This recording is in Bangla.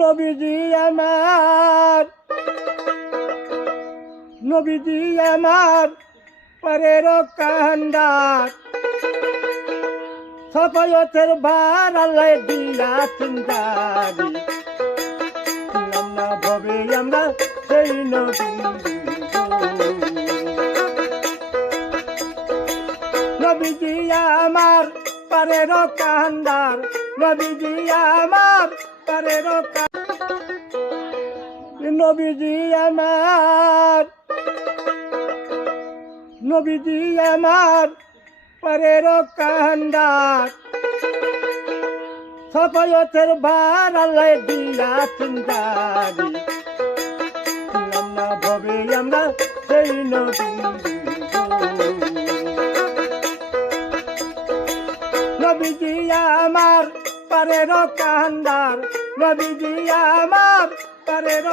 নবীজি আমার, নবীজি আমার পরের কান্ডার, সফলতের ভার আল্লাহ দিয়া চিন্তারি, আমরা ভবে আমরা সেই নবী। নবীজি আমার পরের কান্ডার, নবীজি আমার পরের নবীজি আমার, নবীজি আমার পরের কান্ডার, সফলতের ভার আল্লাহ দিয়া চিন্তারি, আমরা ভবে আমরা সেই নবী। নবীজি আমার পরের কান্ডার, নবীজি আমার পরের